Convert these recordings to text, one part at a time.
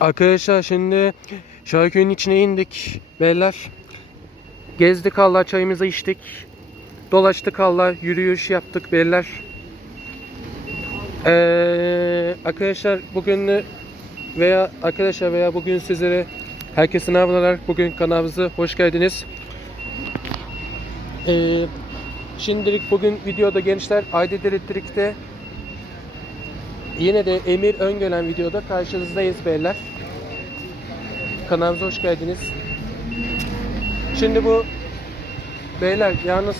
Arkadaşlar şimdi Şarköy'ün içine indik beyler. Gezdik Allah çayımızı içtik. Dolaştık Allah yürüyüş yaptık beyler. Ee, arkadaşlar bugün veya arkadaşlar veya bugün sizlere herkese merhabalar. Bugün kanalımıza hoş geldiniz. Ee, şimdilik bugün videoda gençler Aydın Elektrik'te Yine de Emir Öngölen videoda karşınızdayız beyler. Kanalımıza hoş geldiniz. Şimdi bu beyler yalnız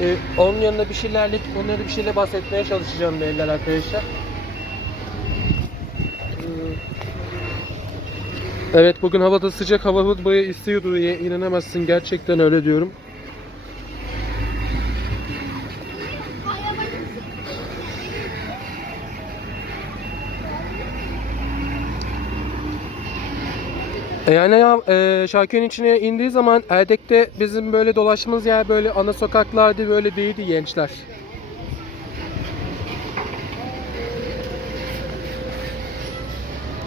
e, onun yanında bir şeylerlik onları bir şeyle bahsetmeye çalışacağım beyler arkadaşlar. Evet bugün havada sıcak hava boyu istiyordu diye inanamazsın gerçekten öyle diyorum. Yani ya e, Şarköy'ün içine indiği zaman Erdek'te bizim böyle dolaştığımız yer böyle ana sokaklardı böyle değildi gençler.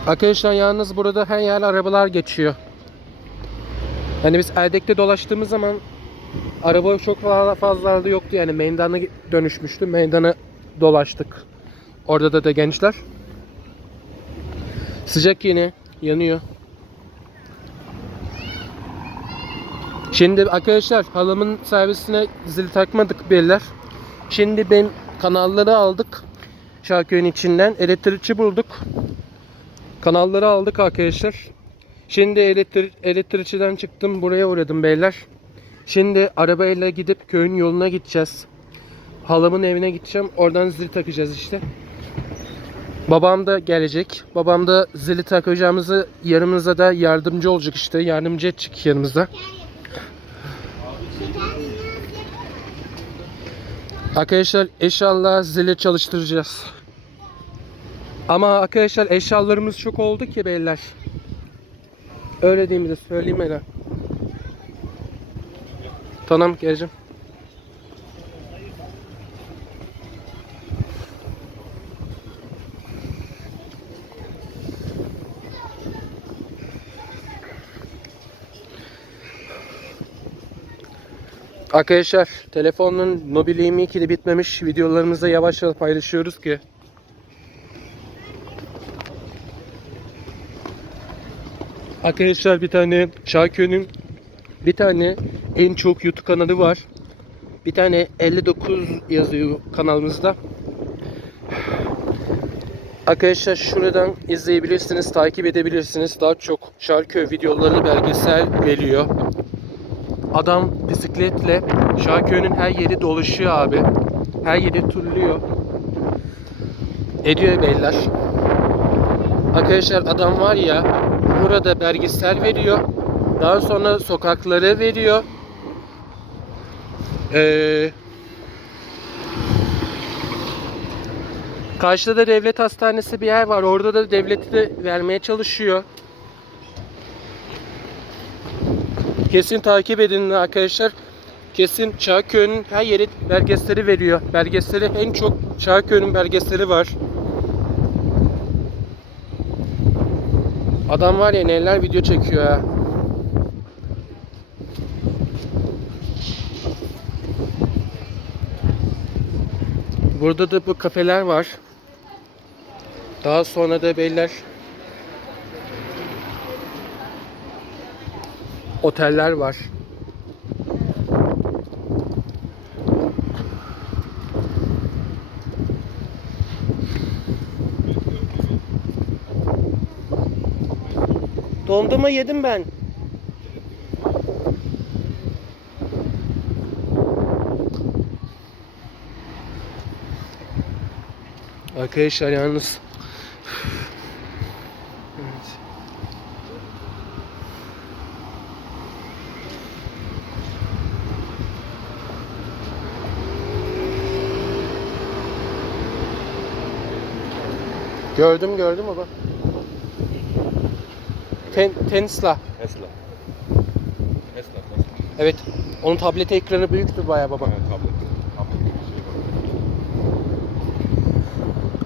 Arkadaşlar yalnız burada her yer arabalar geçiyor. Yani biz Erdek'te dolaştığımız zaman araba çok fazla fazla yoktu yani meydana dönüşmüştü. Meydana dolaştık. Orada da da gençler. Sıcak yine yanıyor. Şimdi arkadaşlar halamın servisine zil takmadık beyler. Şimdi ben kanalları aldık. Şarköy'ün içinden elektrikçi bulduk. Kanalları aldık arkadaşlar. Şimdi elektrik elektrikçiden çıktım buraya uğradım beyler. Şimdi arabayla gidip köyün yoluna gideceğiz. Halamın evine gideceğim. Oradan zil takacağız işte. Babam da gelecek. Babam da zili takacağımızı yanımıza da yardımcı olacak işte. Yardımcı edecek yanımıza. Arkadaşlar inşallah zili çalıştıracağız. Ama arkadaşlar eşyalarımız çok oldu ki beyler. Öyle mi de söyleyeyim hele. Tamam geleceğim. Arkadaşlar telefonun mobil 22'de bitmemiş videolarımızı yavaş yavaş paylaşıyoruz ki Arkadaşlar bir tane Şarköy'ün bir tane en çok YouTube kanalı var. Bir tane 59 yazıyor kanalımızda. Arkadaşlar şuradan izleyebilirsiniz, takip edebilirsiniz. Daha çok Şarköy videolarını belgesel geliyor. Adam bisikletle Şarköy'ün her yeri dolaşıyor abi. Her yeri turluyor. Ediyor beyler. Arkadaşlar adam var ya burada belgesel veriyor. Daha sonra sokakları veriyor. Ee, karşıda da devlet hastanesi bir yer var. Orada da devleti de vermeye çalışıyor. Kesin takip edin arkadaşlar. Kesin Çağköy'ün her yeri belgeseli veriyor. Belgeseli en çok Çağköy'ün belgeseli var. Adam var ya neler video çekiyor ha. Burada da bu kafeler var. Daha sonra da beyler oteller var. Dondurma yedim ben. Arkadaşlar yalnız Gördüm gördüm baba. Ten, Tesla. Tesla. Tesla. Evet. Onun tablet ekranı büyüktü bayağı baba. Ha, tablet. Şey.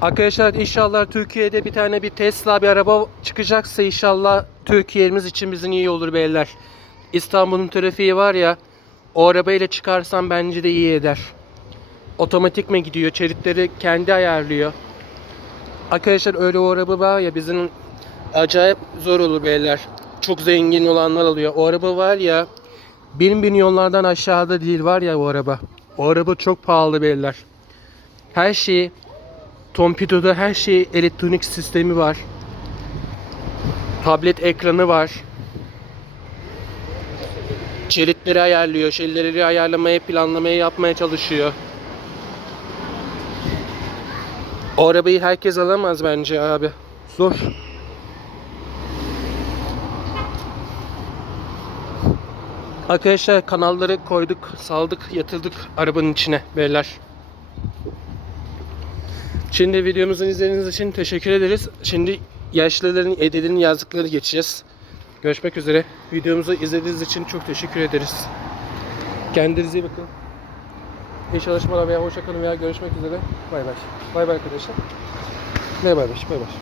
Arkadaşlar inşallah Türkiye'de bir tane bir Tesla bir araba çıkacaksa inşallah Türkiye'miz için bizim iyi olur beyler. İstanbul'un trafiği var ya o arabayla çıkarsam bence de iyi eder. Otomatik mi gidiyor? Şeritleri kendi ayarlıyor. Arkadaşlar öyle o araba var ya bizim acayip zor olur beyler. Çok zengin olanlar alıyor. O araba var ya bin milyonlardan aşağıda değil var ya o araba. O araba çok pahalı beyler. Her şeyi Tompido'da her şey elektronik sistemi var. Tablet ekranı var. Şeritleri ayarlıyor, şeritleri ayarlamaya, planlamaya yapmaya çalışıyor. O arabayı herkes alamaz bence abi. Zor. Arkadaşlar kanalları koyduk, saldık, yatırdık arabanın içine beyler. Şimdi videomuzu izlediğiniz için teşekkür ederiz. Şimdi yaşlıların edenin yazdıkları geçeceğiz. Görüşmek üzere. Videomuzu izlediğiniz için çok teşekkür ederiz. Kendinize iyi bakın. İyi çalışmalar veya hoşça kalın veya görüşmek üzere. Bay bay. Bay bay arkadaşlar. Ve bay bay. Bay bay.